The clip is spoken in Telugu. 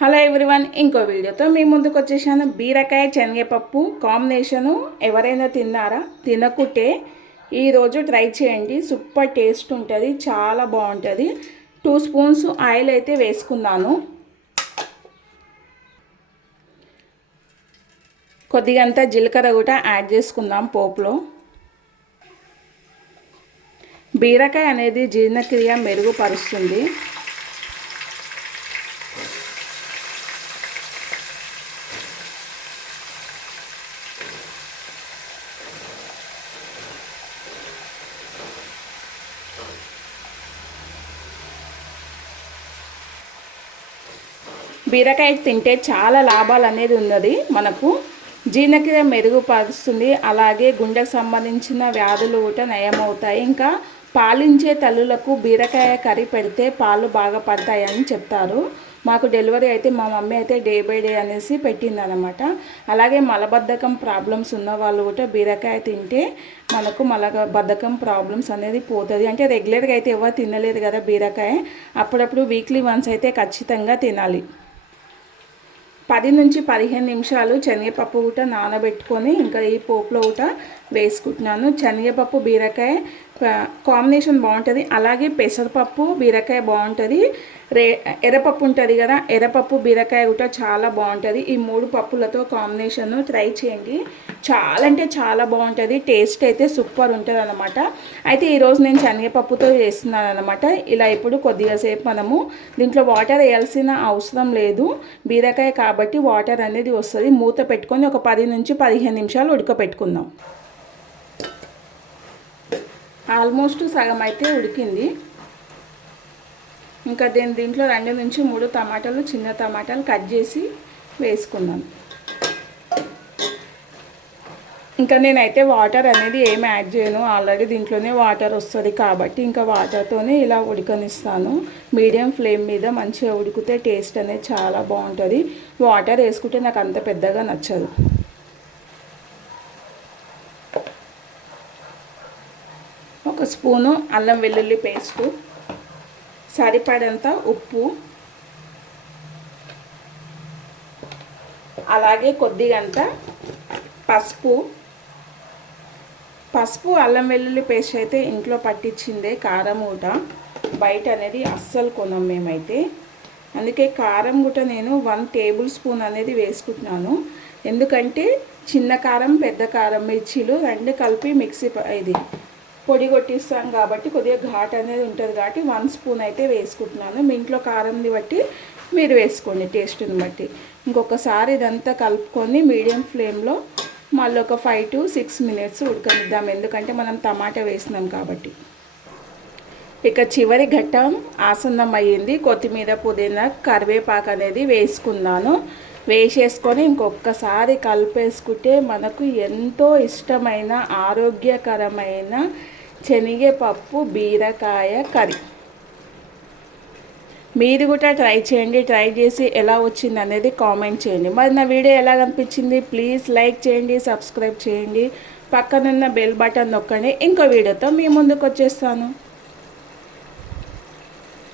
హలో ఎవ్రీవన్, ఇంకో వీడియోతో మీ ముందుకు వచ్చేసాను. బీరకాయ శనగపప్పు కాంబినేషను ఎవరైనా తిన్నారా? తినకుంటే ఈరోజు ట్రై చేయండి. సూపర్ టేస్ట్ ఉంటుంది, చాలా బాగుంటుంది. 2 స్పూన్స్ ఆయిల్ అయితే వేసుకున్నాను. కొద్దిగంత జీలకర్ర కూడా యాడ్ చేసుకుందాం పోపులో. బీరకాయ అనేది జీర్ణక్రియ మెరుగుపరుస్తుంది. బీరకాయ తింటే చాలా లాభాలు అనేది ఉన్నది. మనకు జీర్ణక్రియ మెరుగుపరుస్తుంది, అలాగే గుండెకు సంబంధించిన వ్యాధులు కూడా నయమవుతాయి. ఇంకా పాలించే తల్లులకు బీరకాయ కర్రీ పెడితే పాలు బాగా పడతాయని చెప్తారు. మాకు డెలివరీ అయితే మా మమ్మీ అయితే డే బై డే అనేసి పెట్టిందనమాట. అలాగే మలబద్ధకం ప్రాబ్లమ్స్ ఉన్న వాళ్ళు కూడా బీరకాయ తింటే మనకు మలబద్ధకం ప్రాబ్లమ్స్ అనేది పోతుంది. అంటే రెగ్యులర్గా అయితే ఎవరు తినలేదు కదా బీరకాయ, అప్పుడప్పుడు వీక్లీ వన్స్ అయితే ఖచ్చితంగా తినాలి. 10 నుంచి 15 నిమిషాలు శనగపప్పు కూడా నానబెట్టుకొని ఇంకా ఈ పోపులో కూడా వేసుకుంటున్నాను. శనగపప్పు బీరకాయ కాంబినేషన్ బాగుంటుంది. అలాగే పెసరపప్పు బీరకాయ బాగుంటుంది. ఎర్రపప్పు ఉంటుంది కదా, ఎర్రపప్పు బీరకాయ కూడా చాలా బాగుంటుంది. ఈ 3 పప్పులతో కాంబినేషన్ ట్రై చేయండి. చాలా అంటే చాలా బాగుంటుంది. టేస్ట్ అయితే సూపర్ ఉంటుంది అనమాట. అయితే ఈరోజు నేను శనగపప్పుతో చేస్తున్నాను అనమాట. ఇలా ఇప్పుడు కొద్దిగా సేపు మనము దీంట్లో వాటర్ వేయాల్సిన అవసరం లేదు, బీరకాయ కాబట్టి వాటర్ అనేది వస్తుంది. మూత పెట్టుకొని ఒక 10 నుంచి 15 నిమిషాలు ఉడకపెట్టుకుందాం. ఆల్మోస్ట్ సగం అయితే ఉడికింది. ఇంకా దీంట్లో 2 నుంచి 3 టమాటాలు, చిన్న టమాటాలు కట్ చేసి వేసుకున్నాను. ఇంకా నేనైతే వాటర్ అనేది ఏమి యాడ్ చేయను, ఆల్రెడీ దీంట్లోనే వాటర్ వస్తుంది కాబట్టి ఇంకా వాటర్తోనే ఇలా ఉడకనిస్తాను. మీడియం ఫ్లేమ్ మీద మంచిగా ఉడికితే టేస్ట్ అనేది చాలా బాగుంటుంది. వాటర్ వేసుకుంటే నాకు అంత పెద్దగా నచ్చదు. ఒక స్పూను అల్లం వెల్లుల్లి పేస్టు, సరిపడంత ఉప్పు, అలాగే కొద్దిగంత పసుపు. అల్లం వెల్లుల్లి పేస్ట్ అయితే ఇంట్లో పట్టించిందే, కారం కూడా బయట అనేది అస్సలు కొనం మేమైతే. అందుకే కారం కూడా నేను 1 టేబుల్ స్పూన్ అనేది వేసుకుంటున్నాను. ఎందుకంటే చిన్న కారం, పెద్ద కారం, మిర్చీలు 2 కలిపి మిక్సీ ఇది పొడి కొట్టిస్తాం కాబట్టి కొద్దిగా ఘాట్ అనేది ఉంటుంది కాబట్టి 1 స్పూన్ అయితే వేసుకుంటున్నాను. మీ ఇంట్లో కారంని బట్టి మీరు వేసుకోండి, టేస్ట్ని బట్టి. ఇంకొకసారి ఇదంతా కలుపుకొని మీడియం ఫ్లేమ్లో మళ్ళీ ఒక 5 to 6 మినిట్స్ ఉడకనిద్దాం, ఎందుకంటే మనం టమాటా వేసినాం కాబట్టి. ఇక చివరి ఘట్టం ఆసన్నం అయ్యింది. కొత్తిమీర, పుదీనా, కరివేపాకు అనేది వేసుకున్నాను. వేసేసుకొని ఇంకొకసారి కలిపేసుకుంటే మనకు ఎంతో ఇష్టమైన ఆరోగ్యకరమైన శనగపప్పు బీరకాయ కర్రీ. మీరు కూడా ట్రై చేయండి. ట్రై చేసి ఎలా వచ్చింది అనేది కామెంట్ చేయండి. మరి నా వీడియో ఎలా అనిపించింది ప్లీజ్ లైక్ చేయండి, సబ్స్క్రైబ్ చేయండి, పక్కనున్న బెల్ బటన్ నొక్కండి. ఇంకో వీడియోతో మీ ముందుకు వచ్చేస్తాను.